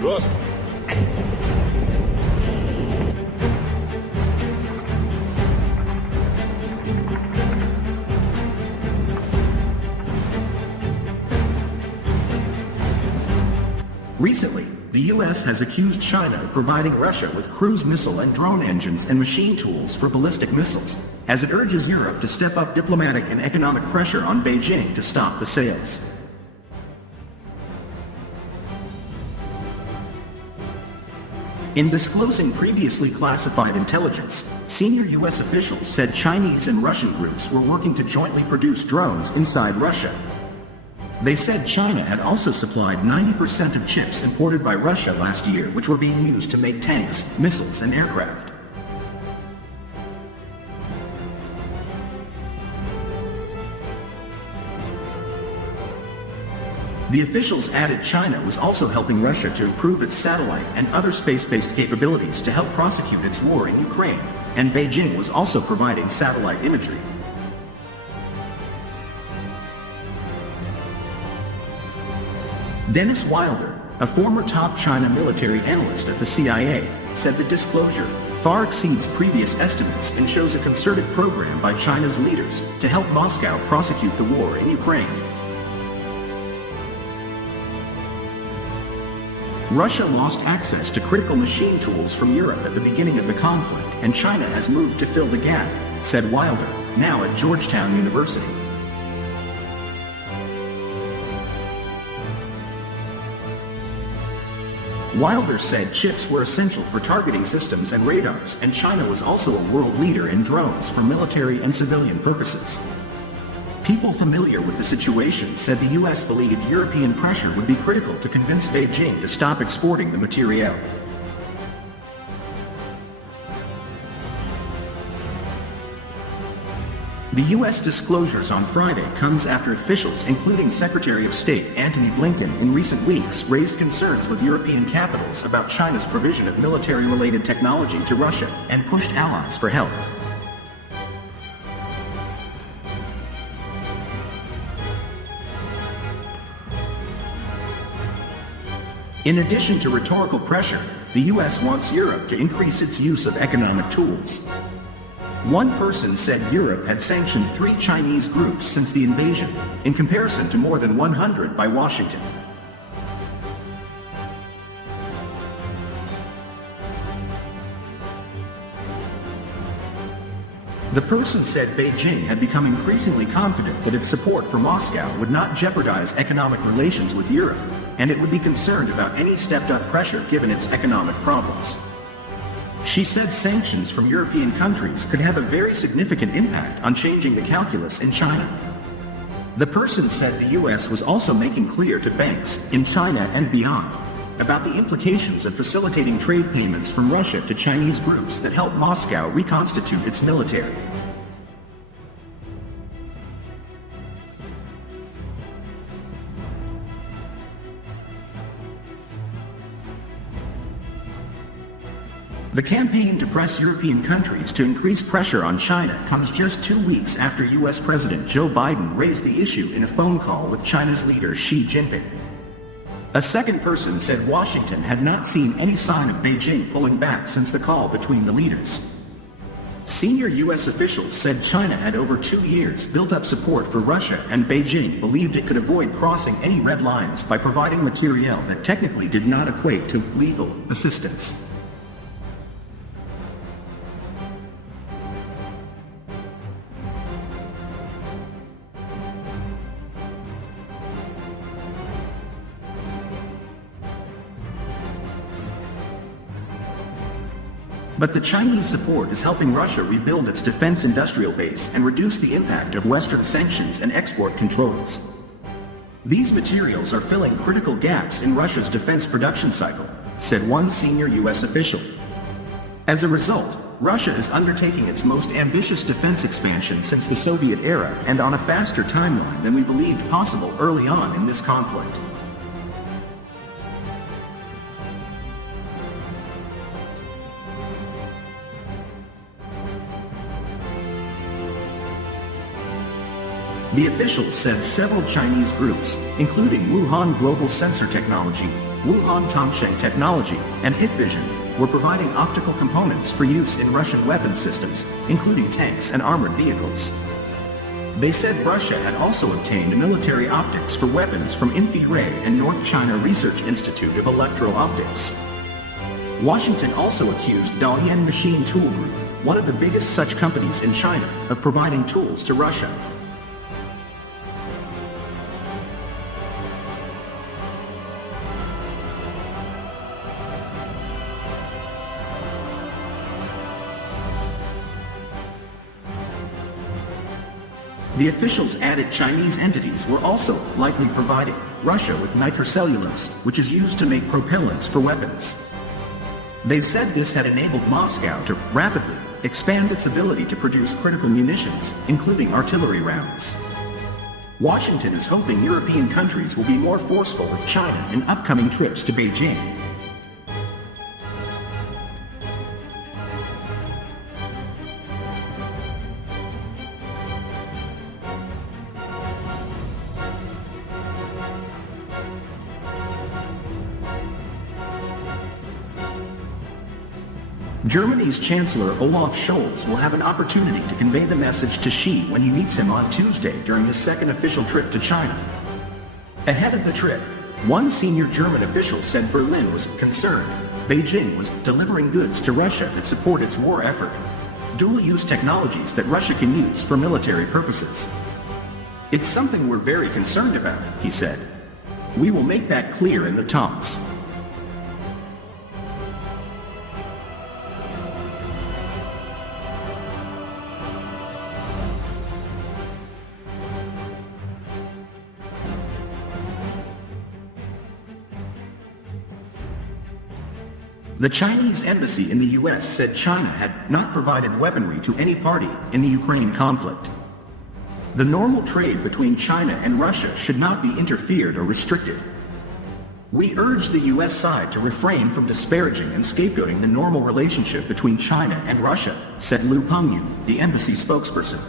Just. Recently, the U.S. has accused China of providing Russia with cruise missile and drone engines and machine tools for ballistic missiles, as it urges Europe to step up diplomatic and economic pressure on Beijing to stop the sales. In disclosing previously classified intelligence, senior U.S. officials said Chinese and Russian groups were working to jointly produce drones inside Russia. They said China had also supplied 90% of chips imported by Russia last year, which were being used to make tanks, missiles, and aircraft. The officials added China was also helping Russia to improve its satellite and other space-based capabilities to help prosecute its war in Ukraine, and Beijing was also providing satellite imagery. Dennis Wilder, a former top China military analyst at the CIA, said the disclosure far exceeds previous estimates and shows a concerted program by China's leaders to help Moscow prosecute the war in Ukraine. Russia lost access to critical machine tools from Europe at the beginning of the conflict, and China has moved to fill the gap, said Wilder, now at Georgetown University. Wilder said chips were essential for targeting systems and radars, and China was also a world leader in drones for military and civilian purposes. People familiar with the situation said the U.S. believed European pressure would be critical to convince Beijing to stop exporting the materiel. The U.S. disclosures on Friday comes after officials, including Secretary of State Antony Blinken, in recent weeks raised concerns with European capitals about China's provision of military-related technology to Russia and pushed allies for help. In addition to rhetorical pressure, the U.S. wants Europe to increase its use of economic tools. One person said Europe had sanctioned 3 Chinese groups since the invasion, in comparison to more than 100 by Washington. The person said Beijing had become increasingly confident that its support for Moscow would not jeopardize economic relations with Europe, and it would be concerned about any stepped-up pressure given its economic problems. She said sanctions from European countries could have a very significant impact on changing the calculus in China. The person said the U.S. was also making clear to banks in China and beyond about the implications of facilitating trade payments from Russia to Chinese groups that help Moscow reconstitute its military. The campaign to press European countries to increase pressure on China comes just 2 weeks after U.S. President Joe Biden raised the issue in a phone call with China's leader Xi Jinping. A second person said Washington had not seen any sign of Beijing pulling back since the call between the leaders. Senior U.S. officials said China had over 2 years built up support for Russia, and Beijing believed it could avoid crossing any red lines by providing materiel that technically did not equate to lethal assistance. But the Chinese support is helping Russia rebuild its defense industrial base and reduce the impact of Western sanctions and export controls. These materials are filling critical gaps in Russia's defense production cycle, said one senior U.S. official. As a result, Russia is undertaking its most ambitious defense expansion since the Soviet era and on a faster timeline than we believed possible early on in this conflict. The officials said several Chinese groups, including Wuhan Global Sensor Technology, Wuhan Tongsheng Technology, and Hikvision, were providing optical components for use in Russian weapons systems, including tanks and armored vehicles. They said Russia had also obtained military optics for weapons from InfiRay and North China Research Institute of Electro-Optics. Washington also accused Dalian Machine Tool Group, one of the biggest such companies in China, of providing tools to Russia. The officials added Chinese entities were also likely providing Russia with nitrocellulose, which is used to make propellants for weapons. They said this had enabled Moscow to rapidly expand its ability to produce critical munitions, including artillery rounds. Washington is hoping European countries will be more forceful with China in upcoming trips to Beijing. Germany's Chancellor Olaf Scholz will have an opportunity to convey the message to Xi when he meets him on Tuesday during his second official trip to China. Ahead of the trip, one senior German official said Berlin was concerned Beijing was delivering goods to Russia that support its war effort, dual-use technologies that Russia can use for military purposes. It's something we're very concerned about, he said. We will make that clear in the talks. The Chinese embassy in the U.S. said China had not provided weaponry to any party in the Ukraine conflict. The normal trade between China and Russia should not be interfered or restricted. We urge the U.S. side to refrain from disparaging and scapegoating the normal relationship between China and Russia, said Liu Pengyu, the embassy spokesperson.